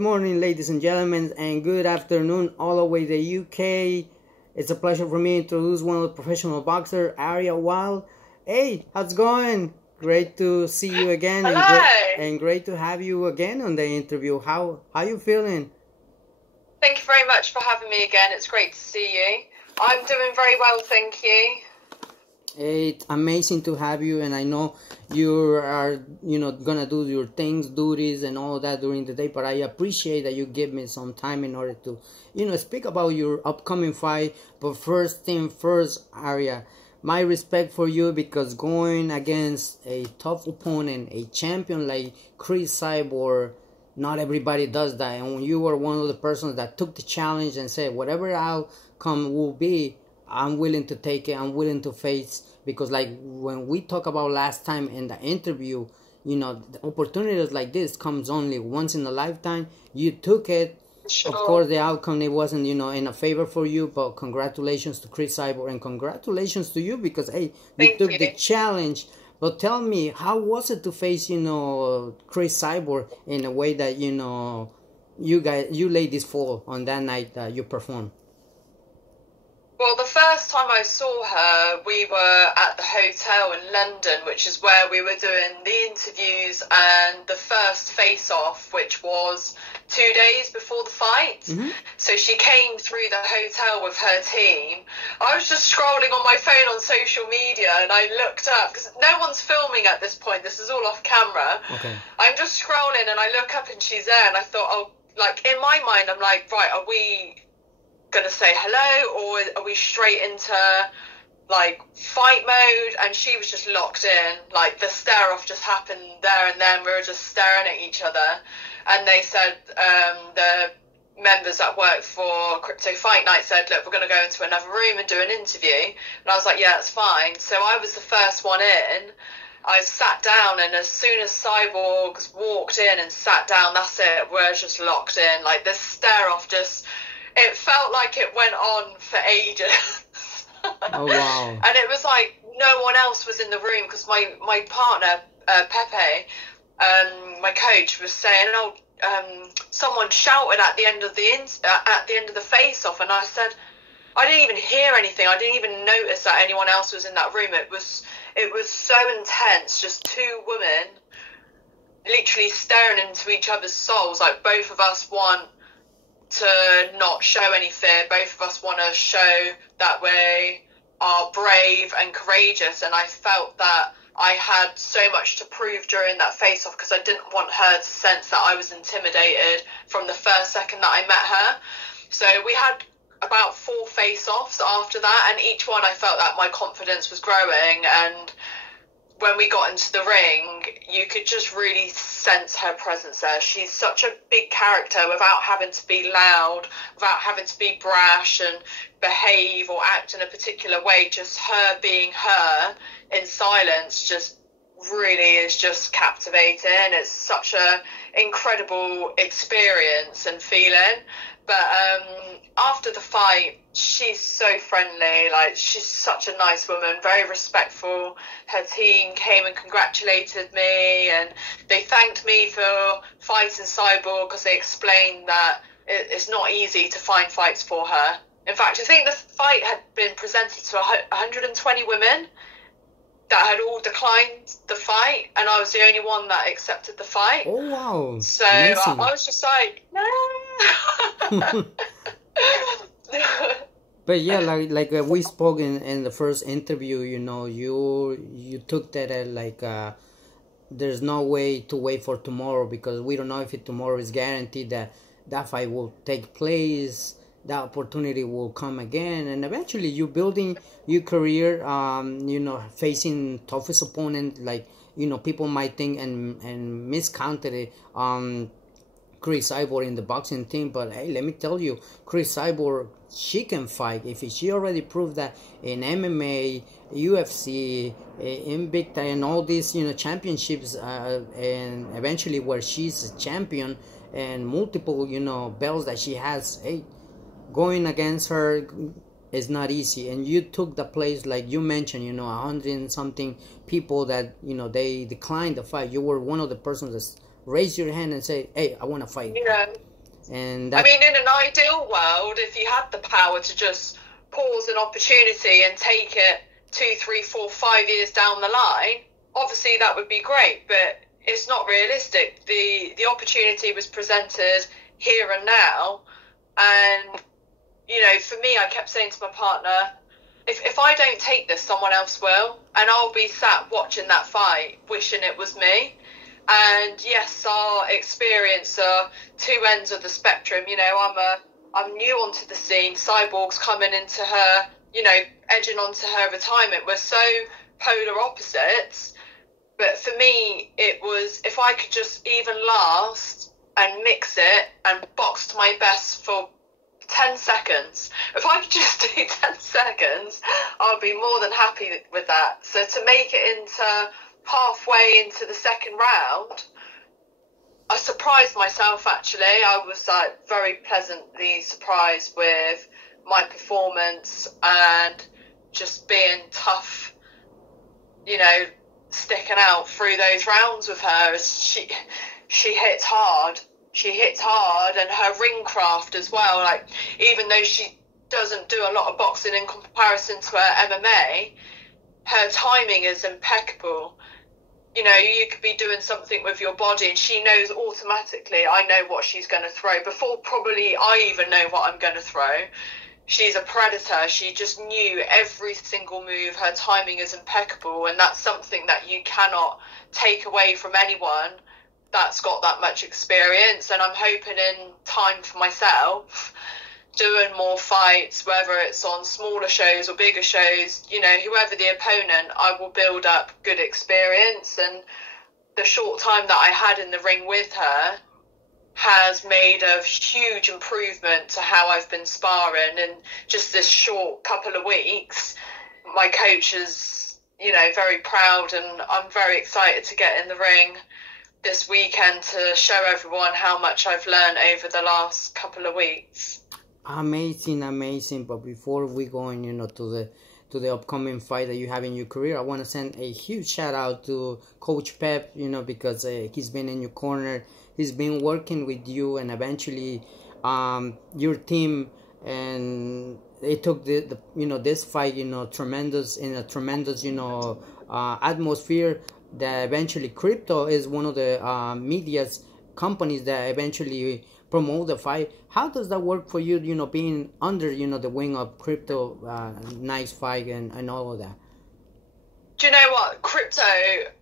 Good morning, ladies and gentlemen, and good afternoon all the way to the UK. It's a pleasure for me to introduce one of the professional boxers, Aria. Hey, how's it going? Great to see you again. Hello. And great to have you again on the interview. How you feeling? Thank you very much for having me again. It's great to see you. I'm doing very well, thank you. It's amazing to have you, and I know you are, gonna do your things, duties, and all that during the day. But I appreciate that you give me some time in order to, speak about your upcoming fight. But first thing first, Aria, my respect for you, because going against a tough opponent, a champion like Cris Cyborg, not everybody does that. And when you were one of the persons that took the challenge and said, whatever outcome will be, I'm willing to take it. I'm willing to face, because like when we talk about last time in the interview, the opportunities like this comes only once in a lifetime. You took it. Sure. Of course, the outcome, it wasn't, in a favor for you, but congratulations to Cris Cyborg, and congratulations to you, because, hey, you took the challenge. But tell me, how was it to face, Cris Cyborg in a way that, you laid this fall on that night that you performed? Well, the first time I saw her, we were at the hotel in London, which is where we were doing the interviews and the first face-off, which was 2 days before the fight. Mm-hmm. So she came through the hotel with her team. I was just scrolling on my phone on social media, and I looked up, because no one's filming at this point. This is all off camera. Okay. I'm just scrolling, and I look up, and she's there, and I thought, oh, like, in my mind, I'm like, right, are we gonna say hello, or are we straight into like fight mode? And she was just locked in. Like, the stare off just happened there and then. We were just staring at each other, and they said, the members that work for Crypto Fight Night said, look, we're going to go into another room and do an interview. And I was like, yeah, that's fine. So I was the first one in. I sat down, and as soon as Cyborg walked in and sat down, that's it, we're just locked in. Like, this stare off just, it felt like it went on for ages. Oh, wow. And it was like no one else was in the room, because my partner, Pepe, my coach, was saying, someone shouted at the end of the face-off, and I said, I didn't even hear anything. I didn't even notice that anyone else was in that room. It was so intense, just two women literally staring into each other's souls. Like, both of us want to not show any fear. Both of us want to show that we are brave and courageous, and I felt that I had so much to prove during that face-off, because I didn't want her to sense that I was intimidated from the first second that I met her. So we had about 4 face-offs after that, and each one I felt that my confidence was growing, and when we got into the ring, you could just really sense her presence there. She's such a big character without having to be loud, without having to be brash and behave or act in a particular way. Just her being her in silence just really is just captivating. It's such a incredible experience and feeling. But after the fight, she's so friendly. Like, she's such a nice woman, very respectful. Her team came and congratulated me, and they thanked me for fighting Cyborg, because they explained that it's not easy to find fights for her. In fact, I think the fight had been presented to 120 women that had all declined the fight, and I was the only one that accepted the fight. Oh, wow. So I was just like, no. But yeah, like we spoke in the first interview, you took that as there's no way to wait for tomorrow, because we don't know if tomorrow is guaranteed that fight will take place. That opportunity will come again, and eventually you building your career, facing toughest opponent, like, people might think and miscounted it, Cris Cyborg in the boxing team. But hey, let me tell you, Cris Cyborg, she can fight. If she already proved that in MMA, UFC, in Big Time, and all these, championships, and eventually where she's a champion, and multiple, belts that she has, hey, going against her is not easy. And you took the place, like you mentioned, 100 and something people that, they declined the fight. You were one of the persons that raised your hand and say, hey, I want to fight. Yeah. And I mean, in an ideal world, if you had the power to just pause an opportunity and take it 2, 3, 4, 5 years down the line, obviously that would be great, but it's not realistic. The opportunity was presented here and now, and you know, for me, I kept saying to my partner, if I don't take this, someone else will, and I'll be sat watching that fight wishing it was me. And yes, our experience are two ends of the spectrum. You know, I'm new onto the scene. Cyborg's coming into her, you know, edging onto her retirement. We're so polar opposites. But for me, it was, if I could just even last and mix it and box to my best for 10 seconds. If I could just do 10 seconds, I'll be more than happy with that. So to make it into halfway into the second round, I surprised myself, actually. I was very pleasantly surprised with my performance and just being tough, you know, sticking out through those rounds with her. She hits hard. She hits hard, and her ring craft as well. Like, even though she doesn't do a lot of boxing in comparison to her MMA, her timing is impeccable. You know, you could be doing something with your body and she knows automatically, I know what she's going to throw before probably I even know what I'm going to throw. She's a predator. She just knew every single move. Her timing is impeccable, and that's something that you cannot take away from anyone that's got that much experience. And I'm hoping in time for myself, doing more fights, whether it's on smaller shows or bigger shows, you know, whoever the opponent, I will build up good experience. And the short time that I had in the ring with her has made a huge improvement to how I've been sparring. And just this short couple of weeks, my coach is, you know, very proud, and I'm very excited to get in the ring this weekend to show everyone how much I've learned over the last couple of weeks. Amazing. But before we go on, you know, to the upcoming fight that you have in your career, I want to send a huge shout out to Coach Pep, you know, because he's been in your corner. He's been working with you, and eventually your team, and it took the you know, this fight, you know, tremendous, you know, atmosphere. That eventually Crypto is one of the media's companies that eventually promote the fight. How does that work for you, you know, being under, you know, the wing of Crypto, nice fight and all of that? Do you know what? Crypto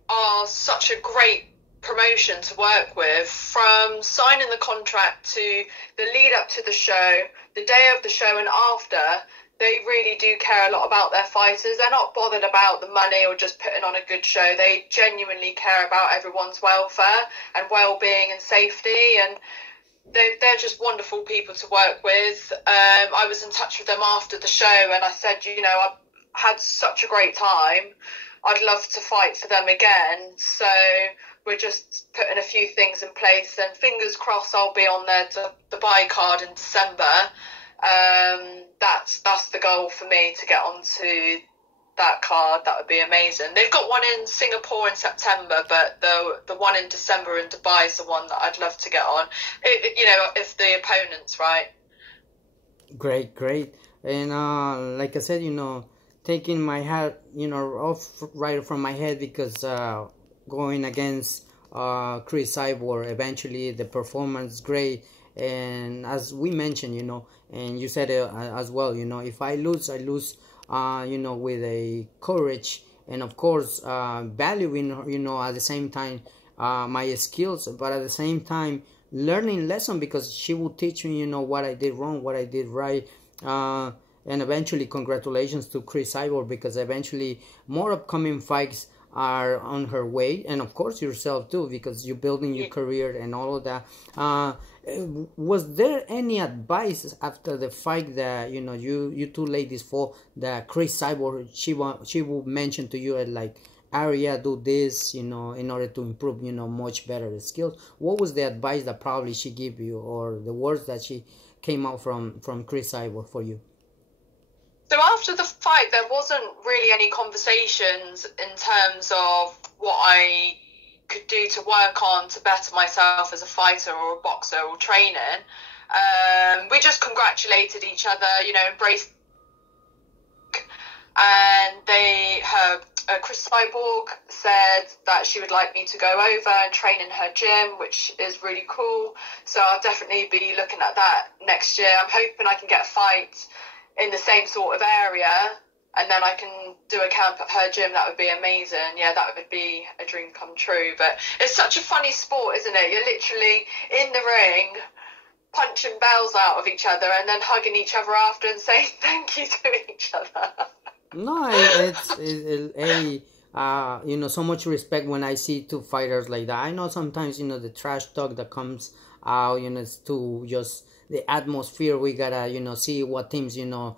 are such a great promotion to work with. From signing the contract to the lead up to the show, the day of the show and after, they really do care a lot about their fighters. They're not bothered about the money or just putting on a good show. They genuinely care about everyone's welfare and well-being and safety, and they're just wonderful people to work with. I was in touch with them after the show, and I said, you know, I've had such a great time. I'd love to fight for them again. So we're just putting a few things in place, and fingers crossed I'll be on their Dubai card in December. That's the goal for me, to get onto that card. That would be amazing. They've got one in Singapore in September, but the one in December in Dubai is the one that I'd love to get on. You know, if the opponent's right. Great. And like I said, you know, taking my hat, you know, off right from my head, because going against Cris Cyborg, eventually the performance great. And as we mentioned, you know, and you said it as well, you know, if I lose, you know, with a courage, and of course valuing, you know, at the same time my skills, but at the same time learning lesson, because she will teach me, you know, what I did wrong, what I did right. And eventually congratulations to Cris Cyborg, because eventually more upcoming fights are on her way, and of course yourself too, because you're building your career and all of that. Was there any advice after the fight that, you know, you two ladies fought, that Cris Cyborg, she will mention to you, like, Aria, do this, you know, in order to improve, you know, much better skills? What was the advice that probably she gave you, or the words that she came out from Cris Cyborg for you? So after the fight, there wasn't really any conversations in terms of what I could do to work on to better myself as a fighter or a boxer or training. We just congratulated each other, you know, embraced, and Cris Cyborg said that she would like me to go over and train in her gym, which is really cool. So I'll definitely be looking at that next year. I'm hoping I can get a fight in the same sort of area, and then I can do a camp at her gym. That would be amazing. Yeah, that would be a dream come true. But it's such a funny sport, isn't it? You're literally in the ring, punching bells out of each other and then hugging each other after and saying thank you to each other. No, you know, so much respect when I see two fighters like that. I know sometimes, you know, the trash talk that comes out, you know, it's to just the atmosphere. We gotta, you know, see what teams, you know,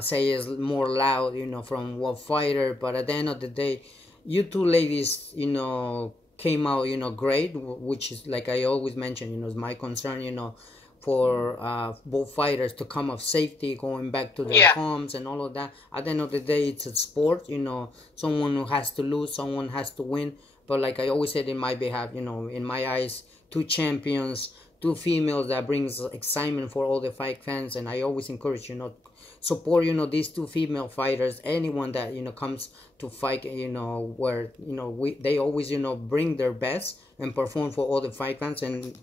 say is more loud, you know, from what fighter. But at the end of the day, you two ladies, you know, came out, you know, great, which is, like I always mention, you know, is my concern, you know, for both fighters to come of safety, going back to their homes and all of that. At the end of the day, it's a sport, you know, someone who has to lose, someone has to win. But like I always said in my behalf, you know, in my eyes, two champions, two females, that brings excitement for all the fight fans. And I always encourage, you know, support, you know, these two female fighters, anyone that, you know, comes to fight, you know, where, you know, they always, you know, bring their best and perform for all the fight fans. And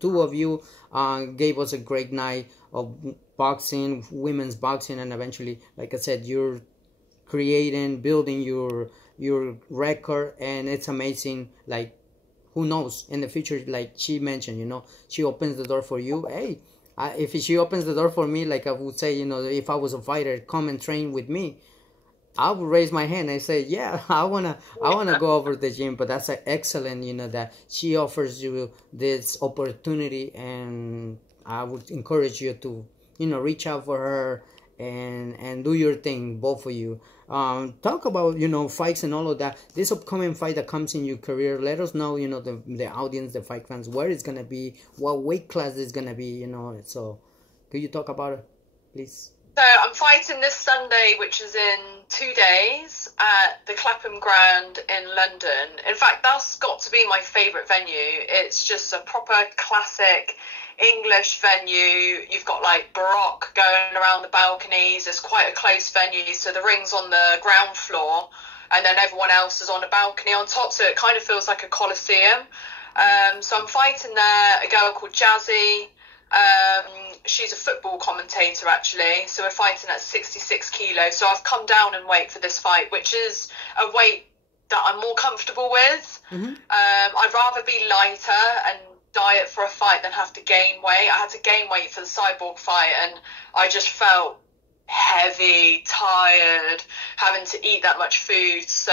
two of you gave us a great night of boxing, women's boxing, and eventually, like I said, you're building your record, and it's amazing. Like, who knows, in the future, like she mentioned, you know, she opens the door for you. Hey, if she opens the door for me, like I would say, you know, if I was a fighter, come and train with me, I would raise my hand and say, yeah, I wanna go over the gym. But that's excellent, you know, that she offers you this opportunity, and I would encourage you to, you know, reach out for her and do your thing, both of you. Talk about, you know, fights and all of that. This upcoming fight that comes in your career, let us know, you know, the audience, the fight fans, where it's gonna be, what weight class it's gonna be, you know. So could you talk about it, please? So I'm fighting this Sunday, which is in 2 days, at the Clapham Ground in London. In fact, that's got to be my favourite venue. It's just a proper classic English venue. You've got like Baroque going around the balconies. It's quite a close venue, so the ring's on the ground floor and then everyone else is on a balcony on top, so it kind of feels like a coliseum. So I'm fighting there a girl called Jazzy. She's a football commentator, actually, so we're fighting at 66 kilos. So I've come down in weight for this fight, which is a weight that I'm more comfortable with. I'd rather be lighter and diet for a fight than have to gain weight. I had to gain weight for the Cyborg fight, and I just felt heavy, tired, having to eat that much food. So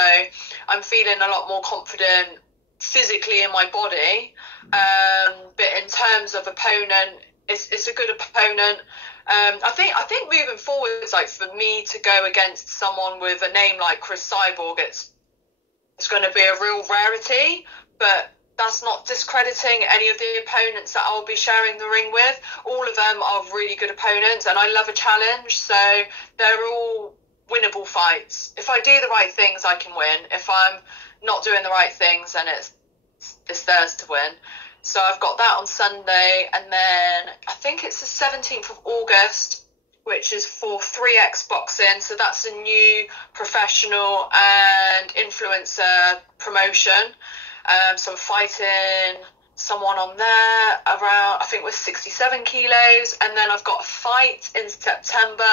I'm feeling a lot more confident physically in my body. But in terms of opponent, it's a good opponent. I think moving forward, like for me to go against someone with a name like Cris Cyborg, it's going to be a real rarity. But that's not discrediting any of the opponents that I'll be sharing the ring with. All of them are really good opponents, and I love a challenge. So they're all winnable fights. If I do the right things, I can win. If I'm not doing the right things, then it's theirs to win. So I've got that on Sunday, and then I think it's the 17th of August, which is for 3X Boxing. So that's a new professional and influencer promotion. So I'm fighting someone on there around, I think we're 67 kilos. And then I've got a fight in September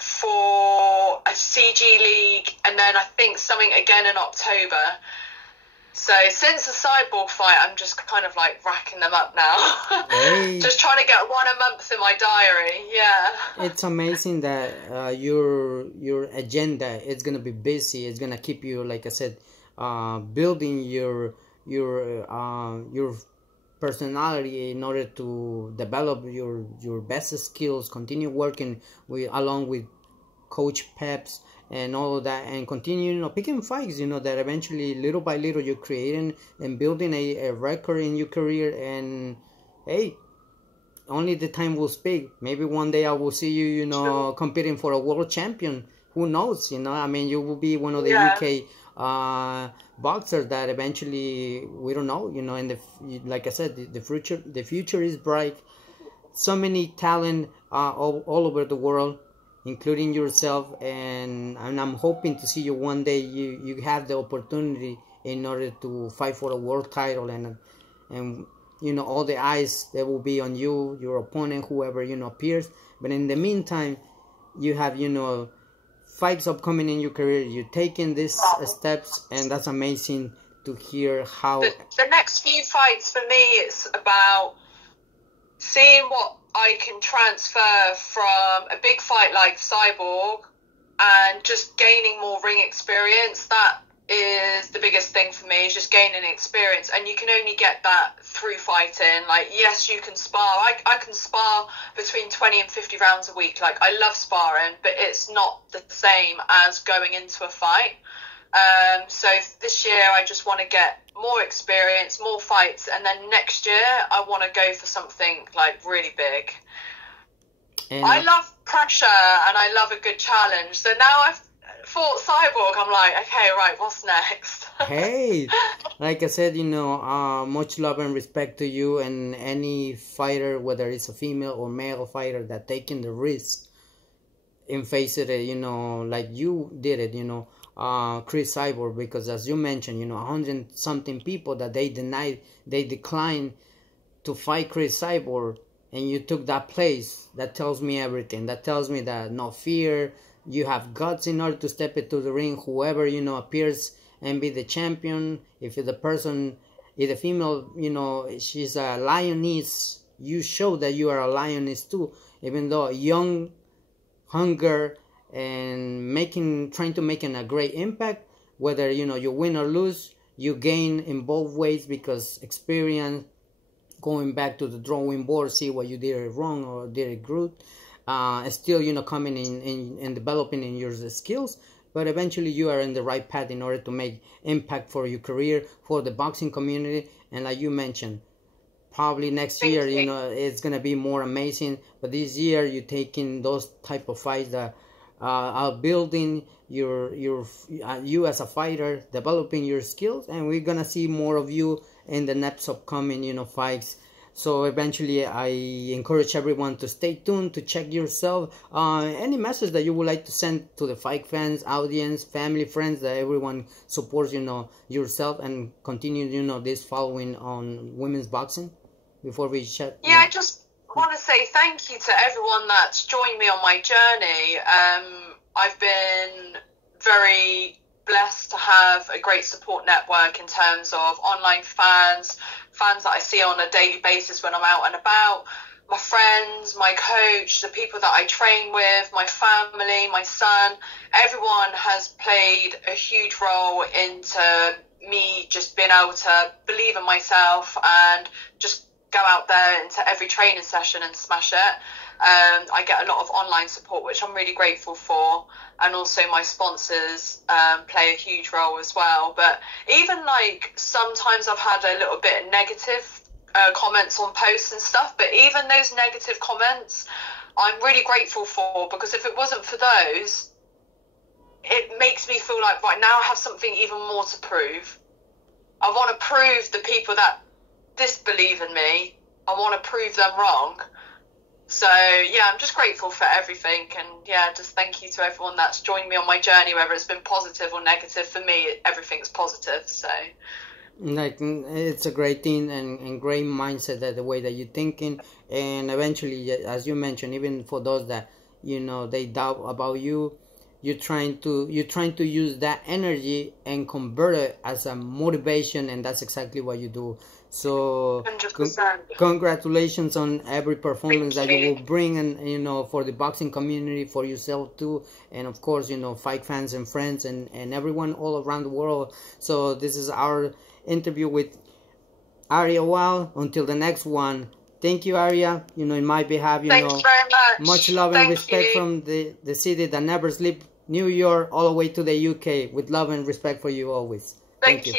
for a CG League, and then I think something again in October. So since the Cyborg fight, I'm just kind of like racking them up now. Hey. Just trying to get one a month in my diary. Yeah. It's amazing that your agenda is gonna be busy. It's gonna keep you, like I said, building your personality in order to develop your best skills. Continue working along with Coach Peps and all of that, and continue, you know, picking fights, you know, that eventually, little by little, you're creating and building a record in your career. And hey, only the time will speak. Maybe one day I will see you, you know, competing for a world champion. Who knows? You know, I mean, you will be one of the UK boxers that eventually, we don't know, you know. And like I said, the future is bright. so many talent all over the world, including yourself, and I'm hoping to see you one day. You have the opportunity in order to fight for a world title, and you know, all the eyes that will be on you, your opponent, whoever, you know, appears. But in the meantime, you have, you know, fights upcoming in your career. You're taking these steps, and that's amazing to hear how the next few fights for me, it's about seeing what I can transfer from a big fight like Cyborg and just gaining more ring experience. That is the biggest thing for me, is just gaining experience, and you can only get that through fighting. Like, yes, you can spar. I can spar between 20 and 50 rounds a week. Like, I love sparring, but it's not the same as going into a fight. So this year I just want to get more experience, more fights, and then next year I want to go for something like really big. And I love pressure and I love a good challenge. So now I've fought Cyborg, I'm like, okay, right, what's next? Hey, like I said, you know, much love and respect to you and any fighter, whether it's a female or male fighter, that taking the risk and face it, you know, like you did it, you know, Cris Cyborg, because as you mentioned, you know, 100-something people that they declined to fight Cris Cyborg, and you took that place. That tells me everything. That tells me that no fear, you have guts in order to step into the ring, whoever, you know, appears and be the champion. If the person is a female, you know, she's a lioness, you show that you are a lioness too, even though young, hunger, and trying to make a great impact. Whether, you know, you win or lose, you gain in both ways, because experience, going back to the drawing board, see what you did wrong or did it good, still, you know, coming in and developing in your skills. But eventually you are in the right path in order to make impact for your career, for the boxing community. And like you mentioned, probably next year, you know, it's gonna be more amazing. But this year you're taking those type of fights that are building you as a fighter, developing your skills, and we're gonna see more of you in the next upcoming, you know, fights. So eventually I encourage everyone to stay tuned, to check yourself. Any message that you would like to send to the fight fans, audience, family, friends, that everyone supports, you know, yourself and continue, you know, this following on women's boxing before we chat? Yeah, I just want to say thank you to everyone that's joined me on my journey. I've been very blessed to have a great support network in terms of online fans that I see on a daily basis when I'm out and about, my friends, my coach, the people that I train with, my family, my son. Everyone has played a huge role into me just being able to believe in myself and just go out there into every training session and smash it. I get a lot of online support, which I'm really grateful for, and also my sponsors play a huge role as well. But even like sometimes I've had a little bit of negative comments on posts and stuff, but even those negative comments I'm really grateful for, because if it wasn't for those, it makes me feel like, right, now I have something even more to prove. I want to prove the people that disbelieve in me, I want to prove them wrong. So yeah, I'm just grateful for everything, and yeah, just thank you to everyone that's joined me on my journey, whether it's been positive or negative. For me, everything's positive. So like, it's a great thing and great mindset, that the way that you're thinking, and eventually, as you mentioned, even for those that, you know, they doubt about you, you're trying to use that energy and convert it as a motivation, and that's exactly what you do. So 100%. Congratulations on every performance that you will bring, and, you know, for the boxing community, for yourself too, and of course, you know, fight fans and friends and everyone all around the world. So this is our interview with Aria. Wow, until the next one. Thank you, Aria. You know, in my behalf, you Thanks know, very much love and respect from the city that never sleep, New York, all the way to the UK, with love and respect for you always. Thank you.